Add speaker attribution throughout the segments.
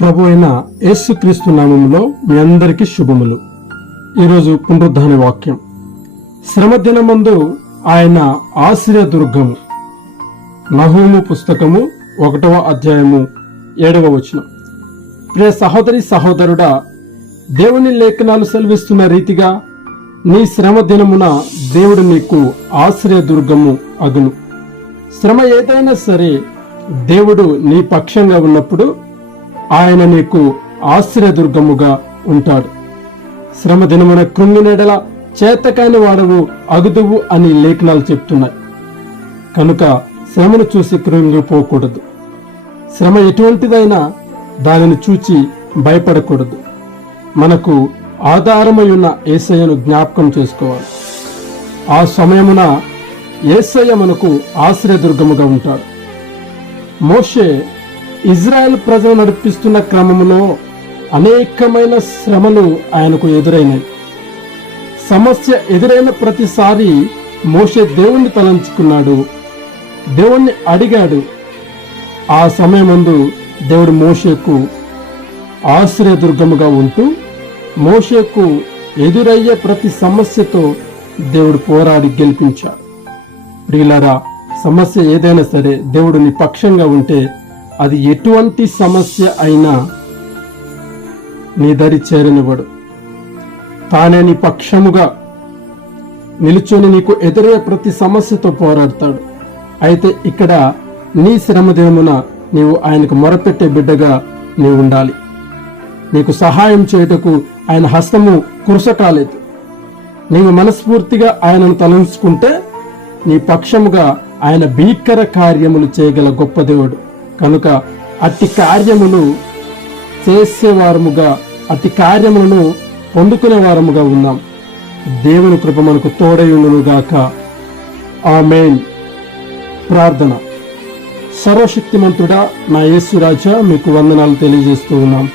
Speaker 1: ప్రభు అయిన యేసుక్రీస్తు నామంలో మీ అందరికీ శుభములు. ఈరోజు పునరుద్ధాన వాక్యం. శ్రమ దినమందు ఆయన ఆశ్రయ దుర్గము నహూము పుస్తకము ఒకటవ అధ్యాయము ఏడవ వచనం. ప్రియ సహోదరి సహోదరుడా దేవుని లేఖనాలు సెలవిస్తున్న రీతిగా నీ శ్రమ దినమున దేవుడు నీకు ఆశ్రయ దుర్గము అగును. శ్రమ ఏదైనా సరే దేవుడు నీ పక్షంగా ఉన్నప్పుడు ఆయన నీకు ఆశ్రయదుర్గముగా ఉంటాడు. శ్రమ దినమున కృంగినెడల చేతకాని వాడవు అగుదువు అని లేఖనాలు చెప్తున్నాయి. కనుక శ్రమను చూసి కృంగిపోకూడదు శ్రమ ఎటువంటిదైనా దానిని చూచి భయపడకూడదు. మనకు ఆధారమై ఉన్న ఏసయ్యను జ్ఞాపకం చేసుకోవాలి. ఆ సమయమున ఏసయ్య మనకు ఆశ్రయదుర్గముగా ఉంటాడు. మోషే ఇజ్రాయెల్ ప్రజలు నడిపిస్తున్న క్రమంలో అనేకమైన శ్రమలు ఆయనకు ఎదురైనాయి సమస్య ఎదురైన ప్రతిసారి మోషే దేవుణ్ణి తలంచుకున్నాడు. దేవుణ్ణి అడిగాడు. ఆ సమయమందు దేవుడు మోషేకు ఆశ్రయదుర్గముగా ఉంటూ మోషేకు ఎదురయ్యే ప్రతి సమస్యతో దేవుడు పోరాడి గెలిపించాడు. ప్రియులారా సమస్య ఏదైనా సరే దేవుడు నీ పక్షంగా ఉంటే అది ఎటువంటి సమస్య అయినా నీ దరి చేరనివ్వడు. తానే నీ పక్షముగా నిలుచొని నీకు ఎదురే ప్రతి సమస్యతో పోరాడతాడు. అయితే ఇక్కడ నీ శ్రమదేమున నీవు ఆయనకు మొరపెట్టే బిడ్డగా నీవు ఉండాలి. నీకు సహాయం చేయుటకు ఆయన హస్తము కురసకాలేదు నీవు మనస్ఫూర్తిగా ఆయనను తలంచుకుంటే నీ పక్షముగా ఆయన భీకర కార్యములు చేయగల గొప్ప దేవుడు. కనుక అట్టి కార్యములు చేసేవారముగా అట్టి కార్యములను పొందుకునే వారముగా ఉన్నాం. దేవుని కృప మనకు తోడయుండునుగాక. మెయిన్ ప్రార్థన. సర్వశక్తిమంతుడా నా యేసురాజా మీకు వందనాలు తెలియజేస్తూ ఉన్నాం.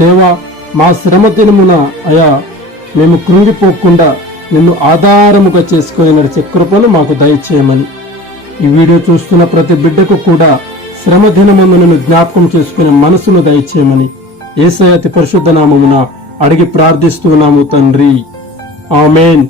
Speaker 1: దేవా మా శ్రమ దినమున అయా మేము కృంగిపోకుండా నిన్ను ఆధారముగా చేసుకొని నడిచే కృపను మాకు దయచేయమని. ఈ వీడియో చూస్తున్న ప్రతి బిడ్డకు కూడా శ్రమ దినమందు జ్ఞాపకం చేసుకునే మనసును దయచేయమని ఏసయాతి పరిశుద్ధ నామమున అడిగి ప్రార్థిస్తున్నాము తండ్రి. ఆమెన్.